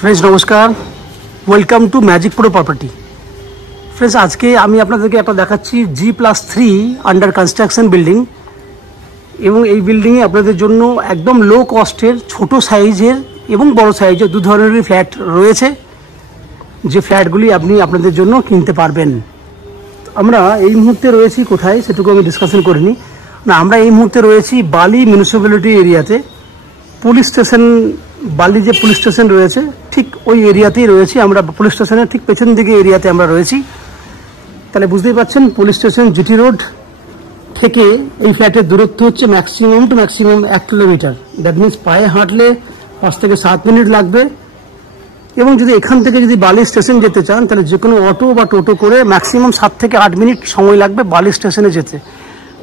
Friends नमस्कार, welcome to magic pro property. Friends आज के আমি আপনাদেরকে একটা দেখাচ্ছি G+3 আন্ডার কনস্ট্রাকশন বিল্ডিং এবং এই বিল্ডিংয়ে আপনাদের জন্য একদম লো কস্টের ছোট সাইজের এবং বড় সাইজের দু ধরনের ফ্ল্যাট রয়েছে, যে ফ্ল্যাটগুলি আপনি আপনাদের জন্য কিনতে পারবেন। আমরা এই মুহূর্তে রয়েছি কোথায় সেটুকু আমি ডিসকাশন করিনি না, আমরা এই মুহূর্তে রয়েছি বালি মিউনিসিপ্যালিটি এরিয়াতে। পুলিশ স্টেশন বালি যে পুলিশ স্টেশন রয়েছে ঠিক ওই এরিয়াতেই রয়েছি আমরা, পুলিশ স্টেশনের ঠিক পেছন দিকে এরিয়াতে আমরা রয়েছি। তাহলে বুঝতেই পারছেন পুলিশ স্টেশন জিটি রোড থেকে এই ফ্ল্যাটের দূরত্ব হচ্ছে maximum to maximum 1 kilometre. That means পায়ে হাঁটলে 5 থেকে 7 মিনিট লাগবে। এবং যদি এখান থেকে যদি বালি স্টেশন যেতে চান তাহলে যে কোনো অটো বা টোটো করে ম্যাক্সিমাম 7 থেকে 8 মিনিট সময় লাগবে বালি স্টেশনে যেতে।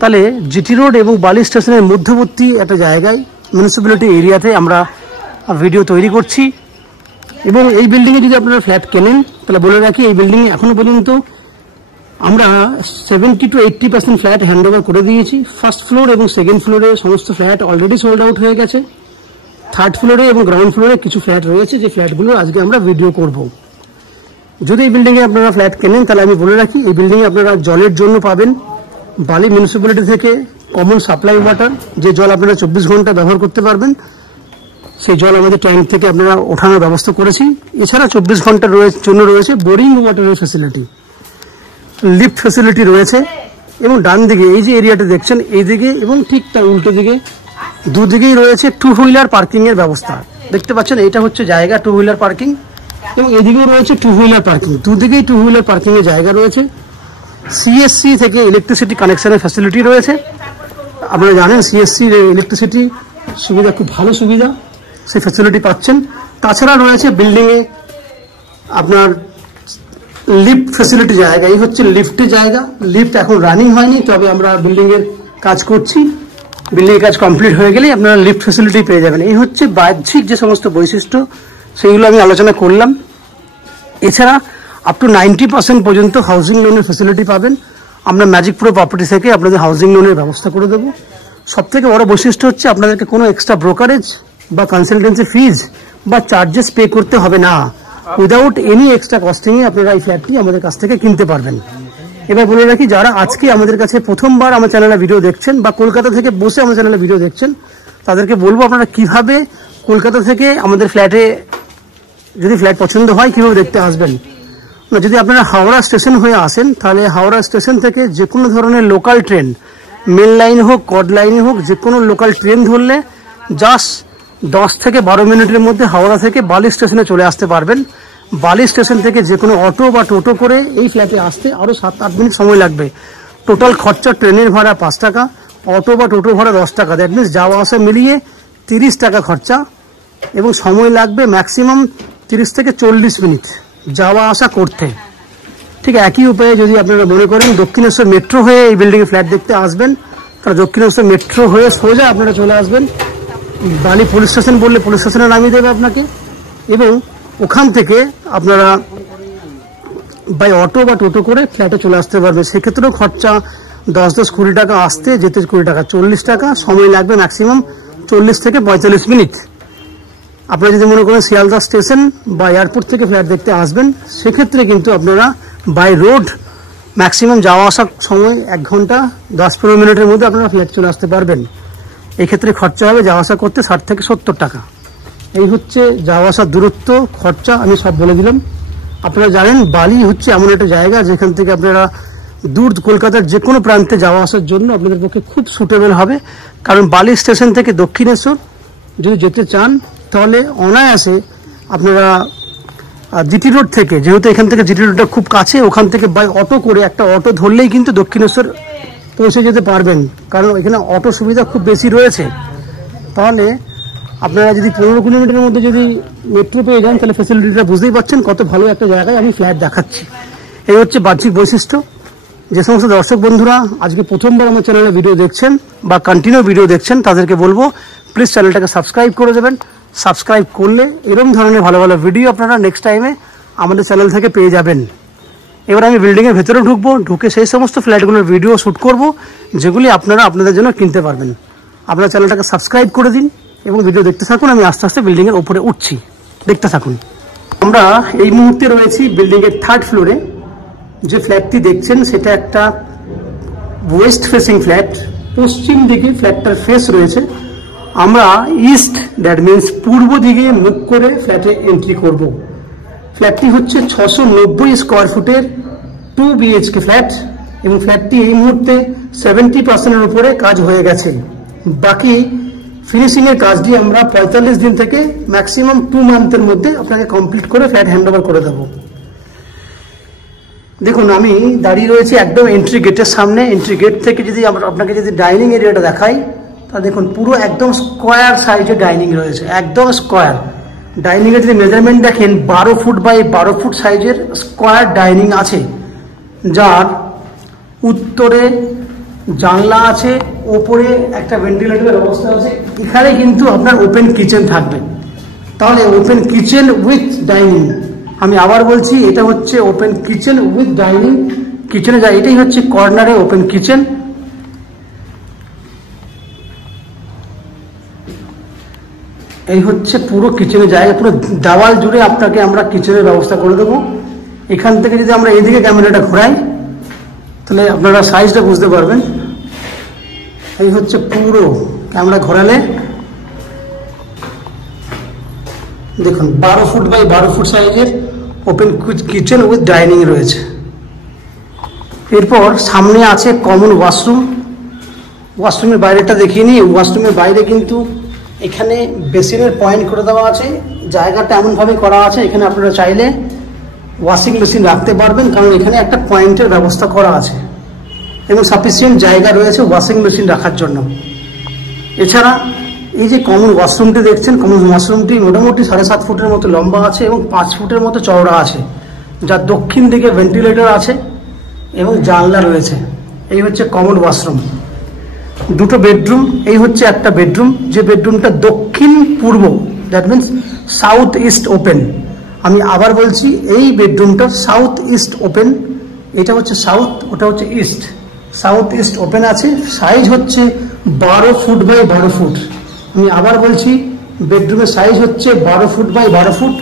তাহলে জিটি রোড এবং বালি স্টেশনের মধ্যবর্তী একটা জায়গায় মিউনিসিপ্যালিটি এরিয়াতে আমরা ভিডিও তৈরি করছি। এবং এই বিল্ডিংয়ে যদি আপনারা ফ্ল্যাট কেনেন তাহলে বলে রাখি, এই বিল্ডিংয়ে এখনও পর্যন্ত আমরা 70 to 80% ফ্ল্যাট হ্যান্ড ওভার করে দিয়েছি। ফার্স্ট ফ্লোর এবং সেকেন্ড ফ্লোরে সমস্ত ফ্ল্যাট অলরেডি সোল্ড আউট হয়ে গেছে। থার্ড ফ্লোরে এবং গ্রাউন্ড ফ্লোরে কিছু ফ্ল্যাট রয়েছে, যে ফ্ল্যাটগুলো আজকে আমরা ভিডিও করব। যদি এই বিল্ডিংয়ে আপনারা ফ্ল্যাট কেনেন তাহলে আমি বলে রাখি, এই বিল্ডিংয়ে আপনারা জলের জন্য পাবেন বালি মিউনিসিপ্যালিটি থেকে কমন সাপ্লাই ওয়াটার, যে জল আপনারা 24 ঘন্টা ব্যবহার করতে পারবেন। সেই জল আমাদের ট্যাঙ্ক থেকে আপনারা ওঠানোর ব্যবস্থা করেছি। এছাড়া 24 ঘন্টার জন্য রয়েছে বোরিং ওয়াটারের ফ্যাসিলিটি, লিফট ফ্যাসিলিটি রয়েছে। এবং ডান দিকে এই যে এরিয়াটা দেখছেন এই দিকে এবং ঠিক তার উল্টো দিকে দুদিকেই রয়েছে 2 হুইলার পার্কিং এর ব্যবস্থা। দেখতে পাচ্ছেন এটা হচ্ছে জায়গা 2 হুইলার পার্কিং, এবং এদিকেও রয়েছে 2 হুইলার পার্কিং। দুদিকেই 2 হুইলার পার্কিং এর জায়গা রয়েছে। সিএসসি থেকে ইলেকট্রিসিটি কানেকশনের ফ্যাসিলিটি রয়েছে। আপনারা জানেন সিএসসি ইলেকট্রিসিটি সুবিধা খুব ভালো সুবিধা, সেই ফ্যাসিলিটি পাচ্ছেন। তাছাড়া রয়েছে বিল্ডিংয়ে আপনার লিফট ফ্যাসিলিটি জায়গা, এই হচ্ছে লিফটের জায়গা। লিফট এখন রানিং হয়নি, তবে আমরা বিল্ডিংয়ের কাজ করছি। বিল্ডিংয়ের কাজ কমপ্লিট হয়ে গেলেই আপনারা লিফট ফ্যাসিলিটি পেয়ে যাবেন। এই হচ্ছে বাহ্যিক যে সমস্ত বৈশিষ্ট্য সেগুলো আমি আলোচনা করলাম। এছাড়া আপ টু 90% পর্যন্ত হাউজিং লোনের ফ্যাসিলিটি পাবেন। আমরা ম্যাজিক প্রো প্রপার্টি থেকে আপনাদের হাউজিং লোনের ব্যবস্থা করে দেবো। সবথেকে বড় বৈশিষ্ট্য হচ্ছে আপনাদেরকে কোনো এক্সট্রা ব্রোকারেজ বা কনসালটেন্সি ফিজ বা চার্জেস পে করতে হবে না। উইদাউট এনি এক্সট্রা কস্টিংয়ে আপনারা এই ফ্ল্যাটটি আমাদের কাছ থেকে কিনতে পারবেন। এবার বলে রাখি, যারা আজকে আমাদের কাছে প্রথমবার আমার চ্যানেলে ভিডিও দেখছেন বা কলকাতা থেকে বসে আমার চ্যানেলে ভিডিও দেখছেন, তাদেরকে বলবো আপনারা কিভাবে কলকাতা থেকে আমাদের ফ্ল্যাটে যদি ফ্ল্যাট পছন্দ হয় কিভাবে দেখতে আসবেন। না, যদি আপনারা হাওড়া স্টেশন হয়ে আসেন তাহলে হাওড়া স্টেশন থেকে যে কোনো ধরনের লোকাল ট্রেন, মেল লাইন হোক কড লাইনে হোক, যে কোনো লোকাল ট্রেন ধরলে জাস্ট 10 থেকে 12 মিনিটের মধ্যে হাওড়া থেকে বালি স্টেশনে চলে আসতে পারবেন। বালি স্টেশন থেকে যে কোনো অটো বা টোটো করে এই ফ্ল্যাটে আসতে আরও 7-8 মিনিট সময় লাগবে। টোটাল খরচা ট্রেনের ভাড়া 5 টাকা, অটো বা টোটো ভাড়া 10 টাকা। দ্যাট মিনস যাওয়া আসা মিলিয়ে 30 টাকা খরচা, এবং সময় লাগবে ম্যাক্সিমাম 30 থেকে 40 মিনিট যাওয়া আসা করতে। ঠিক একই উপায়ে যদি আপনারা মনে করেন দক্ষিণেশ্বর মেট্রো হয়ে এই বিল্ডিংয়ে ফ্ল্যাট দেখতে আসবেন, তাহলে দক্ষিণেশ্বর মেট্রো হয়ে সোজা আপনারা চলে আসবেন বালি পুলিশ স্টেশন, বললে পুলিশ স্টেশনে নামিয়ে দেবে আপনাকে। এবং ওখান থেকে আপনারা বাই অটো বা টোটো করে ফ্ল্যাটে চলে আসতে পারবে। সেক্ষেত্রেও খরচা 10-20 টাকা, আসতে যেতে 20 টাকা, 40 টাকা। সময় লাগবে ম্যাক্সিমাম 40 থেকে 45 মিনিট। আপনারা যদি মনে করেন শিয়ালদা স্টেশন বা এয়ারপোর্ট থেকে ফ্ল্যাট দেখতে আসবেন, সেক্ষেত্রে কিন্তু আপনারা বাই রোড ম্যাক্সিমাম যাওয়া আসার সময় 1 ঘন্টা 10-15 মিনিটের মধ্যে আপনারা ফ্ল্যাট চলে আসতে পারবেন। এই ক্ষেত্রে খরচা হবে যাওয়া আসা করতে 60 থেকে 70 টাকা। এই হচ্ছে যাওয়া আসার দূরত্ব, খরচা আমি সব বলে দিলাম। আপনারা জানেন বালি হচ্ছে এমন একটা জায়গা যেখান থেকে আপনারা দূর কলকাতার যে কোনো প্রান্তে যাওয়া আসার জন্য আপনাদের পক্ষে খুব সুটেবল হবে। কারণ বালি স্টেশন থেকে দক্ষিণেশ্বর যদি যেতে চান তাহলে অনায়াসে আপনারা জিটি রোড থেকে, যেহেতু এখান থেকে জিটি রোডটা খুব কাছে, ওখান থেকে বাই অটো করে একটা অটো ধরলেই কিন্তু দক্ষিণেশ্বর পৌঁছে যেতে পারবেন। কারণ এখানে অটো সুবিধা খুব বেশি রয়েছে। তাহলে আপনারা যদি 15 কিলোমিটারের মধ্যে যদি মেট্রো পেয়ে যান তাহলে ফ্যাসিলিটিটা বুঝতেই পারছেন কত ভালো একটা জায়গায় আমি ফ্ল্যাট দেখাচ্ছি। এই হচ্ছে বাহ্যিক বৈশিষ্ট্য। যে সমস্ত দর্শক বন্ধুরা আজকে প্রথমবার আমার চ্যানেলে ভিডিও দেখছেন বা কন্টিনিউ ভিডিও দেখছেন, তাদেরকে বলবো প্লিজ চ্যানেলটাকে সাবস্ক্রাইব করে দেবেন। সাবস্ক্রাইব করলে এরকম ধরনের ভালো ভালো ভিডিও আপনারা নেক্সট টাইমে আমাদের চ্যানেল থেকে পেয়ে যাবেন। এবার আমি বিল্ডিংয়ের ভেতরে ঢুকবো, ঢুকে সেই সমস্ত ফ্ল্যাটগুলোর ভিডিও শ্যুট করব যেগুলি আপনারা আপনাদের জন্য কিনতে পারবেন। আপনারা চ্যানেলটাকে সাবস্ক্রাইব করে দিন এবং ভিডিও দেখতে থাকুন। আমি আস্তে আস্তে বিল্ডিংয়ের উপরে উঠছি, দেখতে থাকুন। আমরা এই মুহূর্তে রয়েছি বিল্ডিংয়ের 3rd ফ্লোরে। যে ফ্ল্যাটটি দেখছেন সেটা একটা ওয়েস্ট ফেসিং ফ্ল্যাট, পশ্চিম দিকে ফ্ল্যাটটার ফেস রয়েছে। আমরা ইস্ট, দ্যাট মিনস পূর্ব দিকে মুখ করে ফ্ল্যাটে এন্ট্রি করব। ফ্ল্যাটটি হচ্ছে 690 স্কোয়ার ফুটের 2 BHK ফ্ল্যাট এবং ফ্ল্যাটটি এই মুহূর্তে 70% উপরে কাজ হয়ে গেছে। বাকি ফিনিশিং এর কাজটি আমরা 45 দিন থেকে ম্যাক্সিমাম 2 মান্থের মধ্যে আপনাকে কমপ্লিট করে ফ্ল্যাট হ্যান্ডওভার করে দেবো। দেখুন, আমি দাঁড়িয়ে রয়েছি একদম এন্ট্রি গেটের সামনে। এন্ট্রি গেট থেকে যদি আপনাকে যদি ডাইনিং এরিয়াটা দেখাই, তা দেখুন পুরো একদম স্কোয়ার সাইজে ডাইনিং রয়েছে, একদম স্কোয়ার। ডাইনিং এর যদি মেজারমেন্ট দেখেন 12 ফুট বাই 12 ফুট সাইজের স্কোয়ার ডাইনিং আছে, যার উত্তরে জানলা আছে, ওপরে একটা ভেন্টিলেটরের ব্যবস্থা আছে। এখানে কিন্তু আপনার ওপেন কিচেন থাকবে। তাহলে ওপেন কিচেন উইথ ডাইনিং, আমি আবার বলছি, এটা হচ্ছে ওপেন কিচেন উইথ ডাইনিং। কিচেনে যায়, এটাই হচ্ছে কর্নারে ওপেন কিচেন। এই হচ্ছে পুরো কিচেনে জায়গা, পুরো দেওয়াল জুড়ে আপনাকে আমরা কিচেনের ব্যবস্থা করে দেবো। এখান থেকে যদি আমরা এইদিকে ক্যামেরাটা ঘোরাই, তাহলে আপনারা সাইজটা বুঝতে পারবেন। এই হচ্ছে পুরো ক্যামেরা ঘোরালে দেখুন 12 ফুট বাই 12 ফুট সাইজের ওপেন কিচেন উইথ ডাইনিং রয়েছে। এরপর সামনে আছে কমন ওয়াশরুম। ওয়াশরুমের বাইরেটা দেখিয়ে নিই। ওয়াশরুমের বাইরে কিন্তু এখানে বেসিনের পয়েন্ট করে দেওয়া আছে। জায়গাটা এমনভাবে করা আছে, এখানে আপনারা চাইলে ওয়াশিং মেশিন রাখতে পারবেন, কারণ এখানে একটা পয়েন্টের ব্যবস্থা করা আছে এবং সাফিসিয়েন্ট জায়গা রয়েছে ওয়াশিং মেশিন রাখার জন্য। এছাড়া এই যে কমন ওয়াশরুমটি দেখছেন, কমন ওয়াশরুমটি মোটামুটি 7.5 ফুটের মতো লম্বা আছে এবং 5 ফুটের মতো চওড়া আছে, যার দক্ষিণ দিকে ভেন্টিলেটর আছে এবং জানলা রয়েছে। এই হচ্ছে কমন ওয়াশরুম। 2টো বেডরুম, এই হচ্ছে একটা বেডরুম, যে বেডরুমটা দক্ষিণ পূর্ব, that means south east open. আমি আবার বলছি, এই বেডরুমটা সাউথ ইস্ট ওপেন। এটা হচ্ছে সাউথ, ওটা হচ্ছে ইস্ট। সাউথ ইস্ট ওপেন আছে। সাইজ হচ্ছে 12 ফুট বাই 12 ফুট। আমি আবার বলছি, বেডরুমের সাইজ হচ্ছে 12 ফুট বাই 12 ফুট।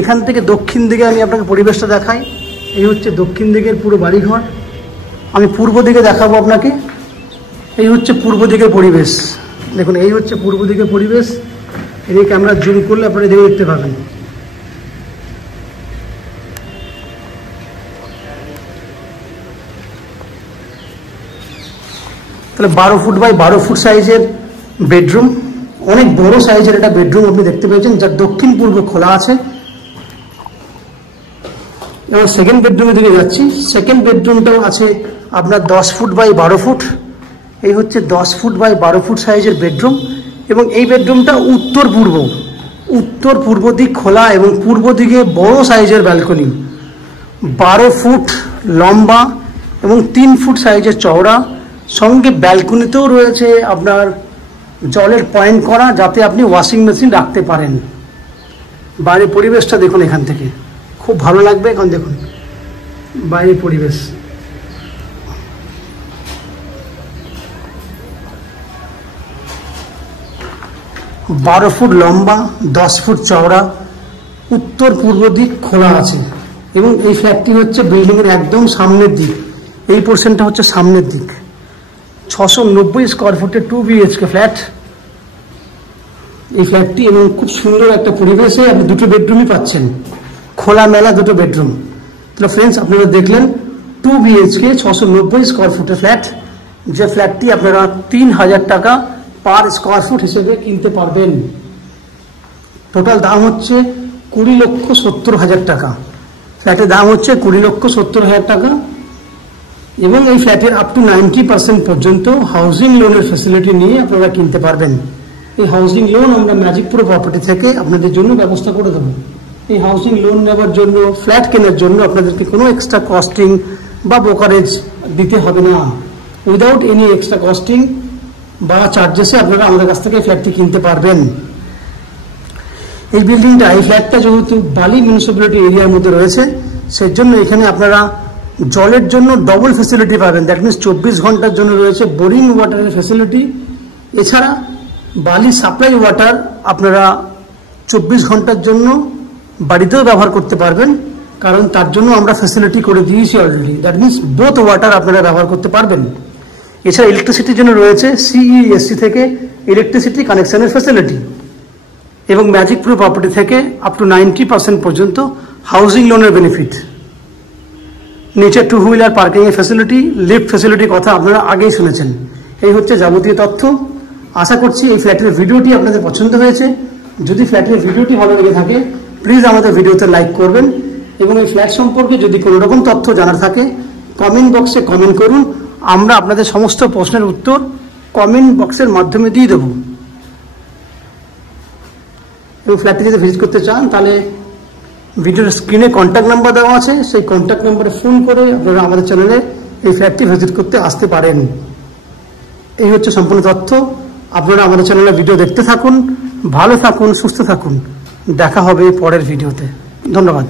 এখান থেকে দক্ষিণ দিকে আমি আপনাকে পরিবেশটা দেখাই। এই হচ্ছে দক্ষিণ দিকের পুরো বাড়িঘর। আমি পূর্ব দিকে দেখাবো আপনাকে। এই হচ্ছে পূর্ব দিকের পরিবেশ। দেখুন, এই হচ্ছে পূর্ব দিকের পরিবেশ। এই ক্যামেরা জুম করলে আপনারা দেখতে পাবেন। তাহলে 12 ফুট বাই 12 ফুট সাইজের বেডরুম, অনেক বড় সাইজের একটা বেডরুম আপনি দেখতে পেয়েছেন, যার দক্ষিণ পূর্ব খোলা আছে। এবং সেকেন্ড বেডরুমের দিকে যাচ্ছি। সেকেন্ড বেডরুমটাও আছে আপনার 10 ফুট বাই 12 ফুট। এই হচ্ছে 10 ফুট বাই 12 ফুট সাইজের বেডরুম এবং এই বেডরুমটা উত্তর পূর্ব দিক খোলা এবং পূর্ব দিকে বড় সাইজের ব্যালকনি, 12 ফুট লম্বা এবং 3 ফুট সাইজের চওড়া। সঙ্গে ব্যালকনিতেও রয়েছে আপনার জলের পয়েন্ট করা, যাতে আপনি ওয়াশিং মেশিন রাখতে পারেন। বাইরের পরিবেশটা দেখুন, এখান থেকে খুব ভালো লাগবে। এখন দেখুন বাইরের পরিবেশ। বারো ফুট লম্বা, 10 ফুট চওড়া, উত্তর পূর্ব দিক খোলা আছে এবং এই ফ্ল্যাটটি হচ্ছে বিল্ডিংয়ের একদম সামনের দিক। এই পোর্শনটা হচ্ছে সামনের দিক। 690 স্কোয়ার ফুটের 2 BHK ফ্ল্যাট এই ফ্ল্যাটটি, এবং খুব সুন্দর একটা পরিবেশে আপনি 2টো বেডরুমই পাচ্ছেন, খোলামেলা 2টো বেডরুম। তাহলে ফ্রেন্ডস, আপনারা দেখলেন 2 BHK 690 স্কোয়ার ফুটের ফ্ল্যাট, যে ফ্ল্যাটটি আপনারা 3000 টাকা পার স্কোয়ার ফুট হিসেবে কিনতে পারবেন। টোটাল দাম হচ্ছে 20,70,000 টাকা। ফ্ল্যাটের দাম হচ্ছে 20,70,000 টাকা এবং এই ফ্ল্যাটের আপ টু 90% পর্যন্ত হাউজিং লোনের ফ্যাসিলিটি নিয়ে আপনারা কিনতে পারবেন। এই হাউজিং লোন আমরা ম্যাজিক প্রো প্রপার্টি থেকে আপনাদের জন্য ব্যবস্থা করে দেবো। এই হাউজিং লোন নেওয়ার জন্য, ফ্ল্যাট কেনার জন্য আপনাদেরকে কোনো এক্সট্রা কস্টিং বা ব্রোকারেজ দিতে হবে না। উইদাউট এনি এক্সট্রা কস্টিং বা চার্জেসে আপনারা আমাদের কাছ থেকে ফ্ল্যাটটি কিনতে পারবেন। এই বিল্ডিংটা, এই ফ্ল্যাটটা যেহেতু বালি মিউনিসিপ্যালিটি এরিয়ার মধ্যে রয়েছে, সেজন্য এখানে আপনারা জলের জন্য ডবল ফ্যাসিলিটি পাবেন। দ্যাট মিনস 24 ঘন্টার জন্য রয়েছে বোরিং ওয়াটারের ফ্যাসিলিটি। এছাড়া বালি সাপ্লাই ওয়াটার আপনারা 24 ঘন্টার জন্য বাড়িতেও ব্যবহার করতে পারবেন, কারণ তার জন্য আমরা ফ্যাসিলিটি করে দিয়েছি already. That means both water আপনারা ব্যবহার করতে পারবেন। এছাড়া ইলেকট্রিসিটির জন্য রয়েছে সিইএসসি থেকে ইলেকট্রিসিটি কানেকশনের ফ্যাসিলিটি, এবং ম্যাজিক প্রো প্রপার্টি থেকে আপ টু 90% পর্যন্ত হাউজিং লোনের বেনিফিট। নিচে 2 হুইলার পার্কিংয়ের ফ্যাসিলিটি, লিফট ফ্যাসিলিটির কথা আপনারা আগেই শুনেছেন। এই হচ্ছে যাবতীয় তথ্য। আশা করছি এই ফ্ল্যাটের ভিডিওটি আপনাদের পছন্দ হয়েছে। যদি ফ্ল্যাটের ভিডিওটি ভালো লেগে থাকে প্লিজ আমাদের ভিডিওতে লাইক করবেন, এবং এই ফ্ল্যাট সম্পর্কে যদি কোনো রকম তথ্য জানার থাকে কমেন্ট বক্সে কমেন্ট করুন। আমরা আপনাদের সমস্ত প্রশ্নের উত্তর কমেন্ট বক্সের মাধ্যমে দিয়ে দেব। এবং ফ্ল্যাটটি যদি ভিজিট করতে চান তাহলে ভিডিওর স্ক্রিনে কন্ট্যাক্ট নাম্বার দেওয়া আছে, সেই কন্ট্যাক্ট নাম্বারে ফোন করে আপনারা আমাদের চ্যানেলে এই ফ্ল্যাটটি ভিজিট করতে আসতে পারেন। এই হচ্ছে সম্পূর্ণ তথ্য। আপনারা আমাদের চ্যানেলে ভিডিও দেখতে থাকুন, ভালো থাকুন, সুস্থ থাকুন। দেখা হবে পরের ভিডিওতে। ধন্যবাদ।